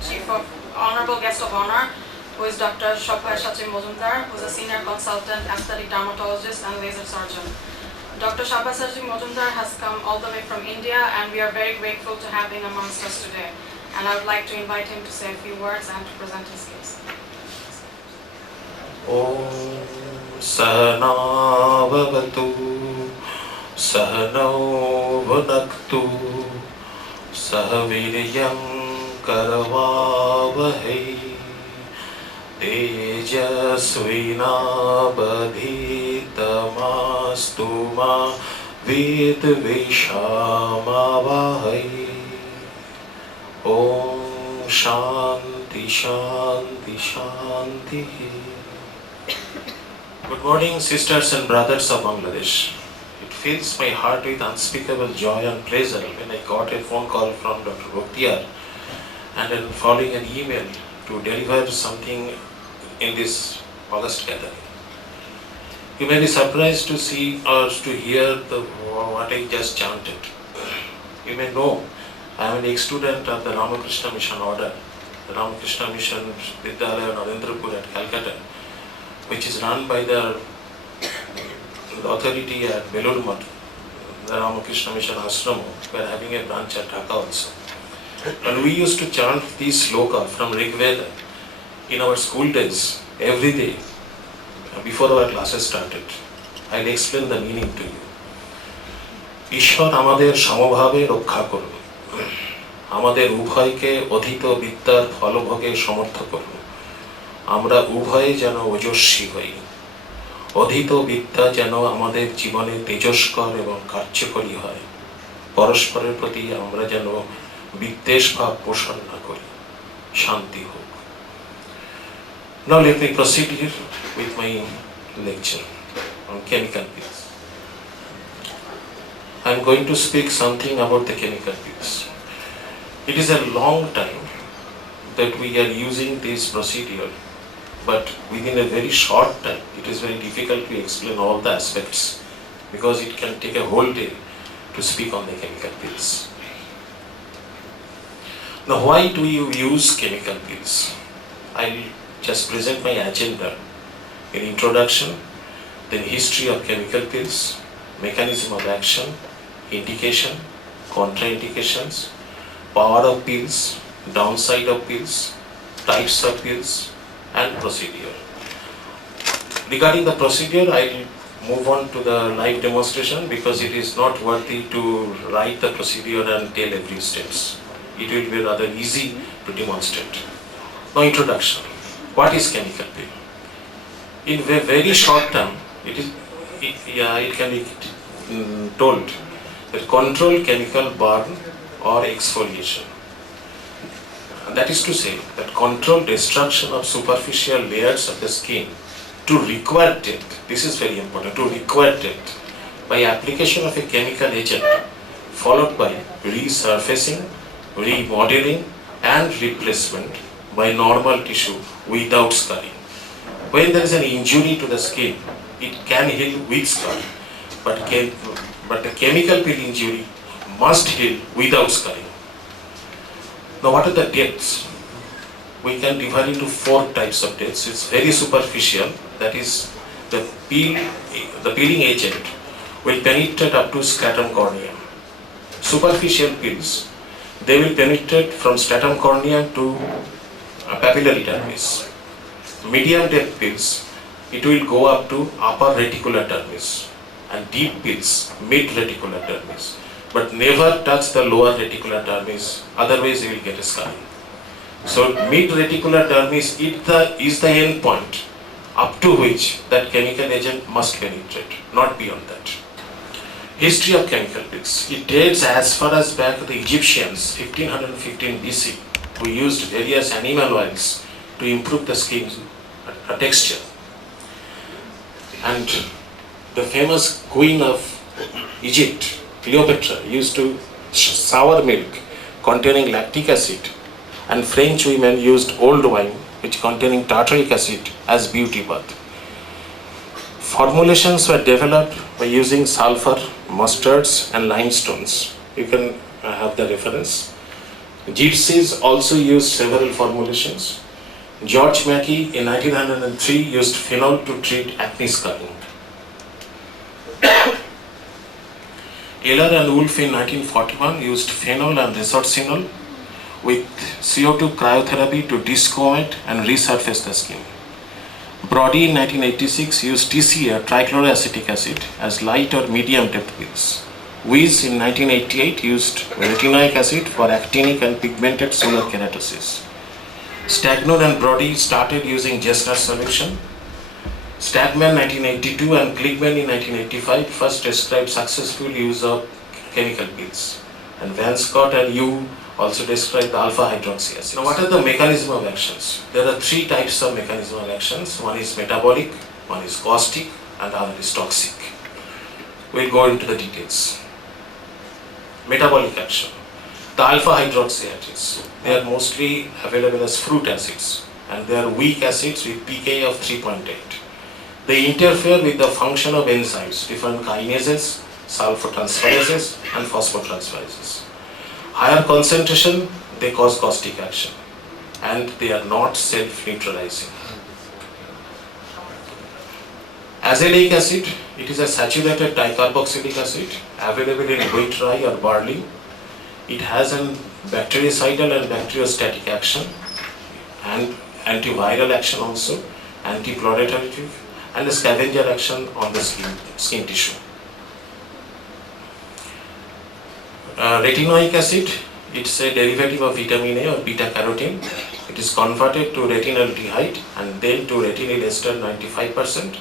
Chief of Honorable Guest of Honor, who is Dr. Sabyasachi Majumdar, who is a Senior Consultant, Aesthetic Dermatologist and Laser Surgeon. Dr. Sabyasachi Majumdar has come all the way from India, and we are very grateful to have him amongst us today. And I would like to invite him to say a few words and to present his case. Om Sahana Bhavatu Sahano Bhunaktu Sahaviryam Karavavahai Tejasvinabadhitamastu ma Vidvishamavahai. Om Shanti Shanti Shanti. Good morning, sisters and brothers of Bangladesh. It fills my heart with unspeakable joy and pleasure when I got a phone call from Dr. Bhaktiar and then following an email to deliver something in this August gathering. You may be surprised to see or to hear what I just chanted. You may know I am an ex-student of the Ramakrishna Mission Order, the Ramakrishna Mission Vidyalaya Narendrapur at Calcutta, which is run by the authority at Belur Math, the Ramakrishna Mission Ashram. We are having a branch at Dhaka also. And we used to chant this sloka from Rig Veda in our school days, every day, before our classes started. I'll explain the meaning to you. ঈশ্বর আমাদের সমভাবে রক্ষা করুন, আমাদের উভয়কে অধীত বিদ্যার ফলভোগে সমর্থ করুন, আমরা উভয়ে যেন ওজস্বী হই, অধীত বিদ্যা যেন আমাদের জীবনে তেজস্কর এবং কার্যকরী হয়, পরস্পরের প্রতি আমরা যেন বিদ্বেষ ভাব পোষণ না করি, শান্তি হোক। Now let me proceed here with my lecture on chemical pills. I am going to speak something about the chemical pills. It is a long time that we are using this procedure, but within a very short time, it is very difficult to explain all the aspects because it can take a whole day to speak on the chemical pills. Now, why do you use chemical pills? I'll just present my agenda in introduction, then history of chemical pills, mechanism of action, indication, contraindications, power of pills, downside of pills, types of pills, and procedure. Regarding the procedure, I will move on to the live demonstration because it is not worthy to write the procedure and tell every steps. It will be rather easy to demonstrate. Now, introduction. What is chemical pill? In a very short term, it can be told that control chemical burn or exfoliation. And that is to say that control destruction of superficial layers of the skin to required depth. This is very important, to required depth by application of a chemical agent followed by resurfacing, remodeling and replacement by normal tissue without scarring. When there is an injury to the skin, it can heal with scarring, but the chemical pill injury must heal without scarring. Now, what are the depths? We can divide into 4 types of depths. It's very superficial, that is the peeling agent will penetrate up to stratum corneum. Superficial pills, they will penetrate from stratum corneum to papillary dermis. Medium depth pills, it will go up to upper reticular dermis, and deep pills, mid reticular dermis, but never touch the lower reticular dermis, otherwise you will get a scarring. So mid reticular dermis is the end point up to which that chemical agent must penetrate, not beyond that. History of chemical pills. It dates as far as back the Egyptians, 1515 BC, who used various animal oils to improve the skin texture. And the famous queen of Egypt, Cleopatra, used to sour milk containing lactic acid, and French women used old wine which containing tartaric acid as beauty bath. Formulations were developed by using sulfur, mustards and limestones. You can have the reference. Gypsies also used several formulations. George Mackey in 1903 used phenol to treat acne scarring. Eller and Wolf in 1941 used phenol and resorcinol with CO2 cryotherapy to desquamate and resurface the skin. Brody in 1986 used TCA, trichloroacetic acid, as light or medium depth pills. Weiss in 1988 used retinoic acid for actinic and pigmented solar keratosis. Stagnon and Brody started using Gessner solution. Stagman 1982 and Kligman in 1985 first described successful use of chemical pills. And Van Scott and Yu also described the alpha hydroxy acid. Now, what are the mechanism of actions? There are three types of mechanism of actions. One is metabolic, one is caustic, and the other is toxic. We'll go into the details. Metabolic action. The alpha hydroxy acids, they are mostly available as fruit acids, and they are weak acids with pK of 3.8. They interfere with the function of enzymes, different kinases, sulfotransferases, and phosphotransferases. Higher concentration, they cause caustic action, and they are not self-neutralizing. Azelaic acid, it is a saturated dicarboxylic acid available in wheat, rye or barley. It has an bactericidal and bacteriostatic action and antiviral action also, anti-proliferative, and a scavenger action on the skin tissue. Retinoic acid, it's a derivative of vitamin A or beta-carotene. It is converted to retinaldehyde and then to retinol ester 95%,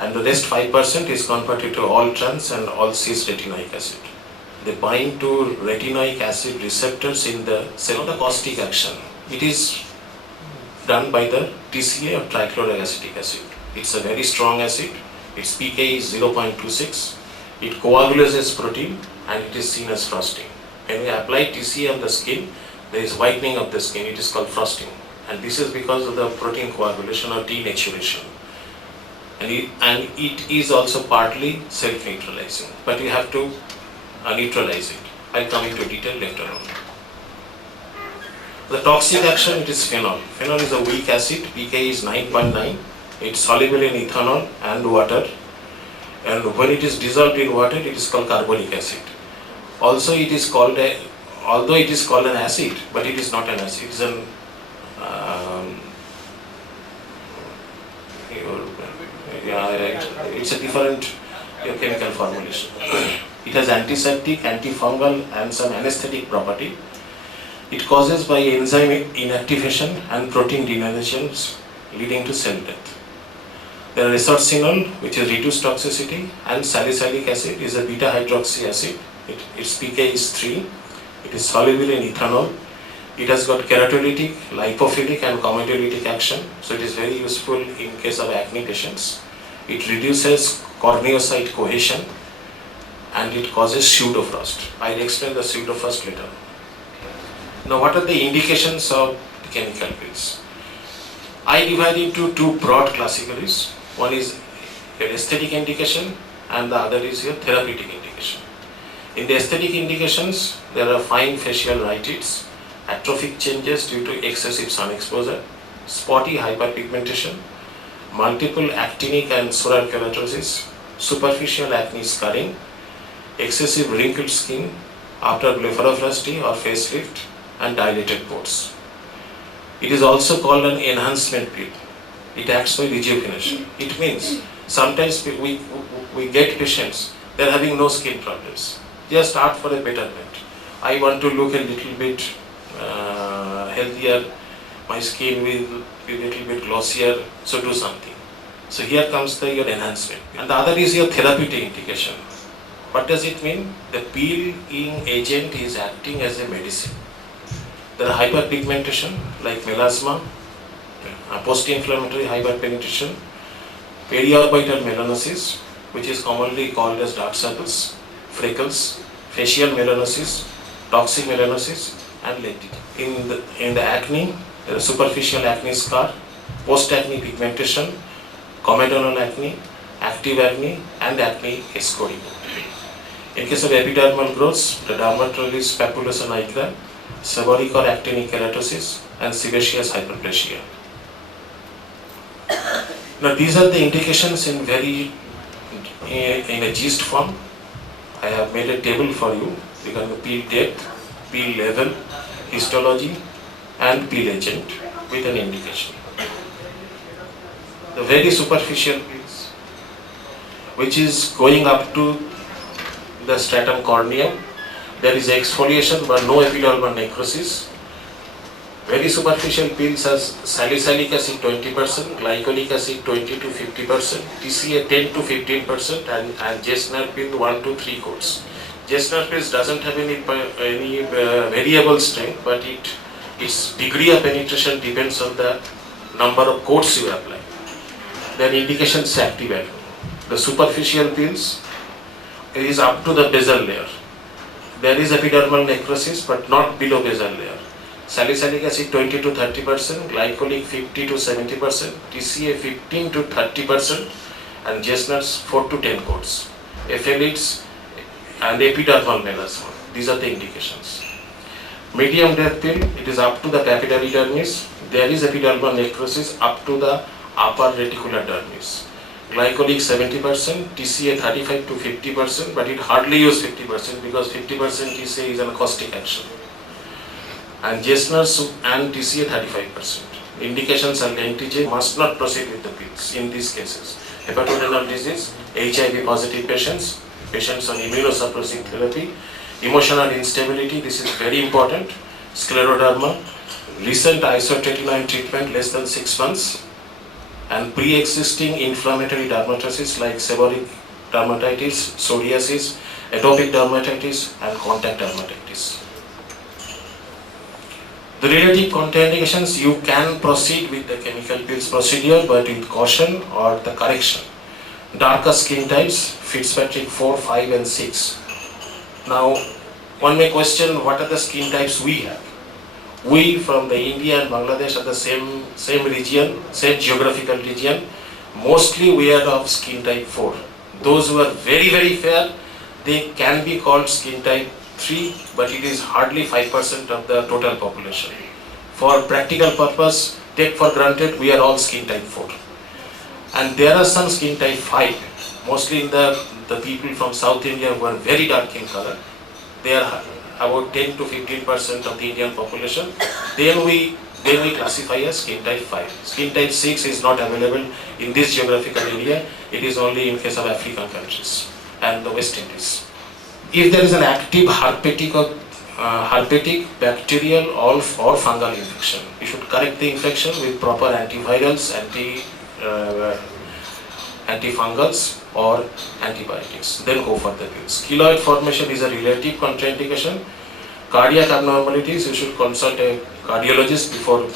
and the rest 5% is converted to all trans and all cis retinoic acid. They bind to retinoic acid receptors in the cell. The caustic action, it is done by the TCA or trichloroacetic acid. It's a very strong acid. Its pK is 0.26. It coagulates protein and it is seen as frosting. When we apply TCA on the skin, there is whitening of the skin. It is called frosting, and this is because of the protein coagulation or denaturation. And it is also partly self-neutralizing, but you have to neutralize it. I'll come into detail later on. The toxic action, it is phenol. Phenol is a weak acid, pK is 9.9. It's soluble in ethanol and water. And when it is dissolved in water, it is called carbonic acid. Also, it is called although it is called an acid, but it is not an acid. It is an it's a different chemical formulation. It has antiseptic, antifungal, and some anesthetic property. It causes by enzyme inactivation and protein denations, leading to cell death. There are resorcinol, which is reduced toxicity, and salicylic acid is a beta hydroxy acid. Its pK is 3. It is soluble in ethanol. It has got keratolytic, lipophilic, and comedolytic action, so it is very useful in case of acne patients. It reduces corneocyte cohesion, and it causes pseudofrost. I'll explain the pseudofrost later. Now, what are the indications of the chemical pills? I divide into two broad categories. One is your aesthetic indication, and the other is your therapeutic indication. In the aesthetic indications, there are fine facial rhytids, atrophic changes due to excessive sun exposure, spotty hyperpigmentation, multiple actinic and solar keratosis, superficial acne scarring, excessive wrinkled skin after blepharoplasty or facelift, and dilated pores. It is also called an enhancement pill. It acts by rejuvenation. It means sometimes we get patients, they are having no skin problems. Just start for a betterment. I want to look a little bit healthier, my skin will be a little bit glossier, so do something. So here comes your enhancement. And the other is your therapeutic indication. What does it mean? The peeling agent is acting as a medicine. There are hyperpigmentation like melasma, post-inflammatory hyperpigmentation, periorbital melanosis, which is commonly called as dark circles, freckles, facial melanosis, toxic melanosis, and lactic. In the acne, there is superficial acne scar, post-acne pigmentation, comedonal acne, active acne, and acne escorial. In case of epidermal growths, the dermatologist papulosa nigra, seborrheic or actinic keratosis, and sebaceous hyperplasia. Now these are the indications in a gist form. I have made a table for you regarding peel depth, peel level, histology, and peel agent with an indication. The very superficial peels, which is going up to the stratum corneum, there is exfoliation but no epidermal necrosis. Very superficial peels has salicylic acid 20%, glycolic acid 20 to 50%, TCA 10 to 15%, and Jesner peel 1 to 3 coats. Jesner pills doesn't have any variable strength, but its degree of penetration depends on the number of coats you apply. Their indications are active. The superficial peels is up to the basal layer. There is epidermal necrosis, but not below basal layer. Salicylic acid 20 to 30%, glycolic 50 to 70%, TCA 15 to 30%, and Jesner's 4 to 10 coats. Phthalates and epidermal melasma. These are the indications. Medium depth pill, it is up to the papillary dermis. There is epidermal necrosis up to the upper reticular dermis. Glycolic 70%, TCA 35 to 50%, but it hardly use 50% because 50% TCA is an caustic action. And Jesner's and TCA 35%. Indications are lentiJ must not proceed with the pills in these cases. Hepatorenal disease, HIV positive patients, patients on immunosuppressive therapy, emotional instability, this is very important, scleroderma, recent isotretinoin treatment less than 6 months, and pre-existing inflammatory dermatosis like seborrheic dermatitis, psoriasis, atopic dermatitis, and contact dermatitis. The relative contraindications, you can proceed with the chemical pills procedure but with caution or the correction. Darker skin types, Fitzpatrick 4, 5 and 6. Now, one may question what are the skin types we have. We from the India and Bangladesh are the same region, same geographical region. Mostly we are of skin type 4. Those who are very, very fair, they can be called skin type 3, but it is hardly 5% of the total population. For practical purpose, take for granted we are all skin type 4. And there are some skin type 5, mostly in the people from South India who are very dark in color. They are about 10 to 15% of the Indian population. Then we classify as skin type 5. Skin type 6 is not available in this geographical area. It is only in case of African countries and the West Indies. If there is an active herpetic, bacterial or fungal infection, you should correct the infection with proper antivirals, antifungals or antibiotics. Then go for the pills. Keloid formation is a relative contraindication. Cardiac abnormalities, you should consult a cardiologist before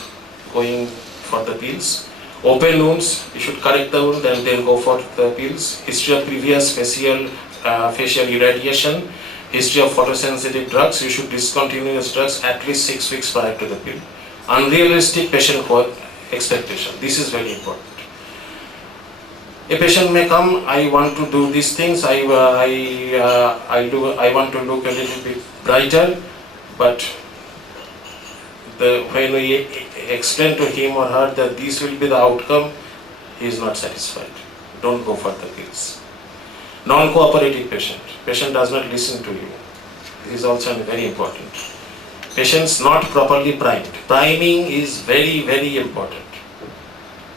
going for the pills. Open wounds, you should correct the wound and then go for the pills. History of previous facial irradiation, history of photosensitive drugs, you should discontinue these drugs at least 6 weeks prior to the pill. Unrealistic patient expectation, this is very important. A patient may come, I want to do these things, I want to look a little bit brighter, but when we explain to him or her that this will be the outcome, he is not satisfied. Don't go for the pills. Non-cooperative patient does not listen to you. This is also very important. Patients not properly primed. Priming is very, very important.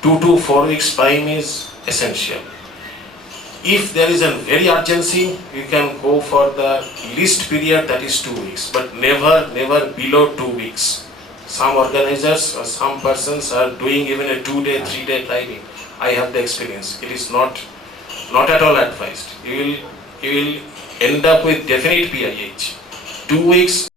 2 to 4 weeks prime is essential. If there is a very urgency, you can go for the least period, that is 2 weeks, but never below 2 weeks. Some organizers or some persons are doing even a 2-day, 3-day priming. I have the experience. It is not at all advised. You will end up with definite PIH. 2 weeks